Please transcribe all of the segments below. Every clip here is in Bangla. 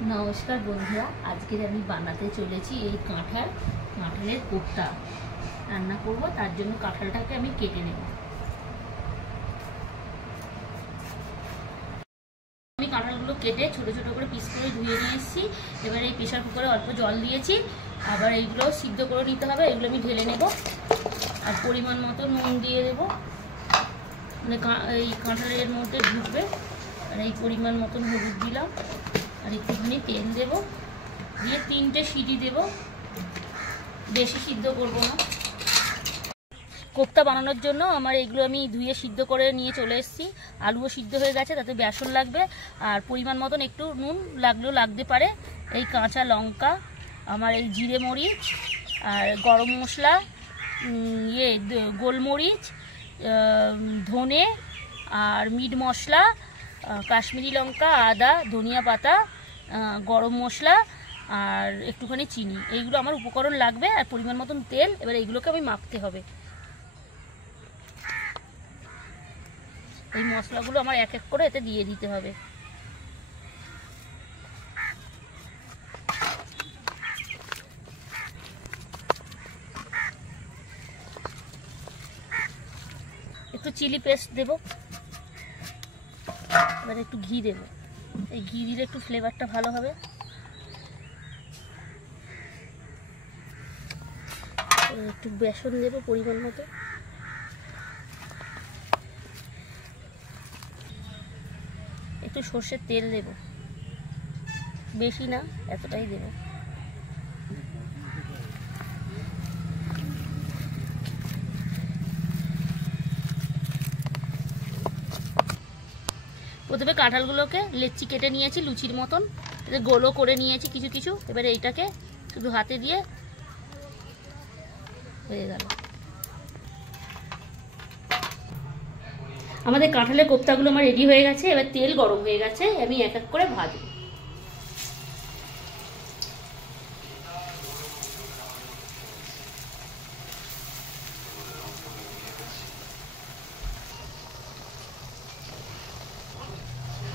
नमस्कार बंधुरा आज के আমি বানাতে চলেছি এই কাঁঠালের কোপ্তা রান্না করব। তার জন্য কাঁঠালটাকে আমি কেটে নেব। আমি কাঁঠালগুলো কেটে ছোট ছোট করে পিস করে ধুয়ে নিয়ে এসেছি। এবারে এই প্রেসার কুকারে অল্প জল দিয়েছি, আবার এইগুলো সিদ্ধ করে নিতে হবে। এগুলো আমি ঢেলে নেব আর পরিমাণ মতো নুন দিয়ে দেব, মানে এই কাঁঠালের মধ্যে ঢুকবে। আর এই পরিমাণ মতন হলুদ দিলাম আর একটুখানি তেল দেব, দিয়ে 3টে সিটি দেব, বেশি সিদ্ধ করব না। কোপ্তা বানানোর জন্য আমার এইগুলো আমি ধুয়ে সিদ্ধ করে নিয়ে চলে এসেছি। আলুও সিদ্ধ হয়ে গেছে, তাতে বেসন লাগবে আর পরিমাণ মতন একটু নুন লাগলেও লাগতে পারে। এই কাঁচা লঙ্কা, আমার এই জিরে মরিচ আর গরম মশলা, গোলমরিচ, ধনে আর মিট মশলা, কাশ্মীরি লঙ্কা, আদা, ধনিয়া পাতা, গরম মশলা আর একটুখানি চিনি, এইগুলো আমার উপকরণ লাগবে। আর পরিমাণ মতন তেল। এবার এইগুলোকে আমি মাখতে হবে। এই মশলাগুলো আমার এক এক করে এতে দিয়ে দিতে হবে। একটু চিলি পেস্ট দেব, এবার একটু ঘি দেব। এই ঘি দিলে একটু ফ্লেভারটা ভালো হবে। একটু বেসন দেব পরিমাণ মতো, একটু সর্ষের তেল দেব, বেশি না, এতটাই দেব। প্রথমে কাঁঠালগুলোকে লেচি কেটে নিয়েছি লুচির মতন, গোলও করে নিয়েছি কিছু কিছু। এবারে এইটাকে শুধু হাতে দিয়ে হয়ে গেল। আমাদের কাঁঠালের কোপ্তাগুলো আমার রেডি হয়ে গেছে। এবার তেল গরম হয়ে গেছে, আমি এক এক করে ভাজবো।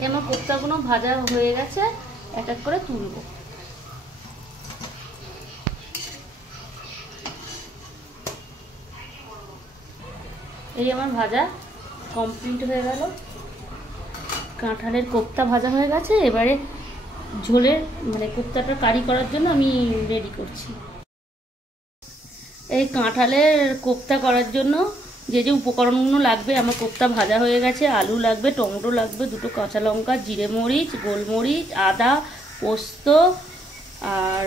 আমার কোপ্তাগুলো ভাজা হয়ে গেছে, এক এক করে তুলবো। এই আমার ভাজা কমপ্লিট হয়ে গেল। কাঁঠালের কোপ্তা ভাজা হয়ে গেছে। এবারে ঝোলের মানে কোপ্তাটা কারি করার জন্য আমি রেডি করছি। এই কাঁঠালের কোপ্তা করার জন্য যে যে উপকরণগুলো লাগবে, আমার কোপ্তা ভাজা হয়ে গেছে। আলু লাগবে, টমেটো লাগবে, 2টো কাঁচা লঙ্কা, জিরে মরিচ, গোলমরিচ, আদা, পোস্ত আর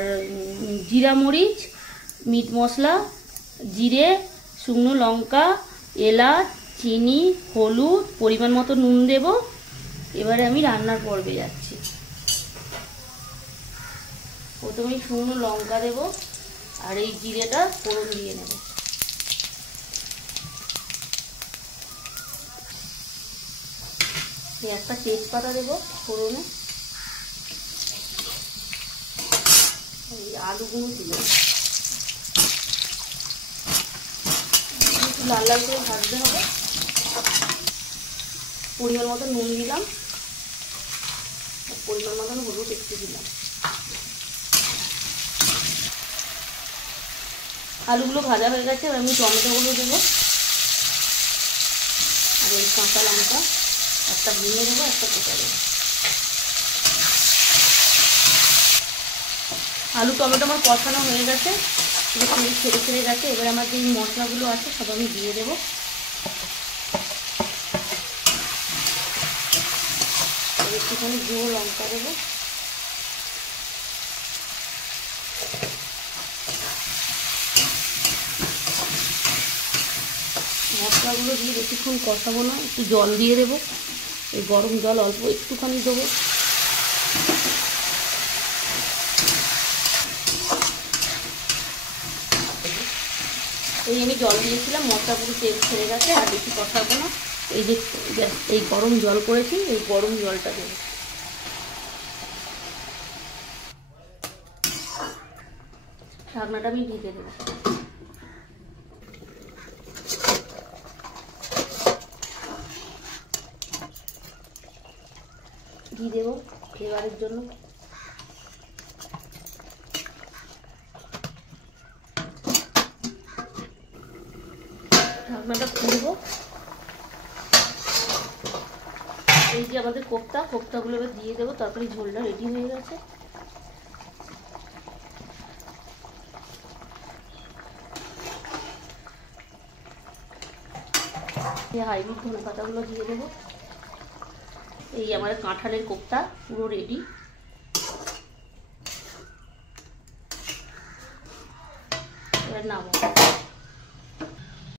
জিরা মরিচ, মিট মশলা, জিরে, শুকনো লঙ্কা, এলাচ, চিনি, হলুদ, পরিমাণ মতো নুন দেব। এবারে আমি রান্নার পর্বে যাচ্ছি। প্রথমেই শুকনো লঙ্কা দেব আর এই জিরেটা ফোড়ন দিয়ে নেব। একটা তেজপাতা দেব ফোড়নে। এই আলুগুলো দিল, একটু লাল লাল করে ভাজতে হবে। পরিমাণ মতো নুন দিলাম, পরিমাণ মতন হলুদ একটু দিলাম। আলুগুলো ভাজা হয়ে গেছে, এবার আমি টমেটোগুলো দেবো আর এই কাঁচা লঙ্কা একটা ভেঙে দেবো, একটা কেটে দেবো। আলু টমেটো আমার কষানো হয়ে গেছে, ছেড়ে ছেড়ে গেছে। এবার আমার যে মশলাগুলো আছে সব আমি দিয়ে দেবো। একটুখানি গুঁড়ো লঙ্কা দেবো, মশলাগুলো দিয়ে বেশিক্ষণ কষাবো না, একটু জল দিয়ে দেবো। এই গরম জল অল্প একটুখানি দেবো। এই আমি জল দিয়েছিলাম, মশলাগুলো তেল ছেড়ে গেছে, আর বেশি কষাবো না। এই যে এই গরম জল করেছি, এই গরম জলটা দেবো। ঢাকনাটা আমি ঢেকে দেবো। ঘি দেবো ফ্লেভারের জন্য। ঢাকনাটা খুলবো। এই যে আমাদের কোপ্তাগুলো এবার দিয়ে দেবো। তরকারি ঝোলটা রেডি হয়ে গেছে। হাইব্রিড ধনে পাতাগুলো দিয়ে দেবো। এই আমাদের কাঁঠালের কোপ্তা পুরো রেডি। এবার নামাবো।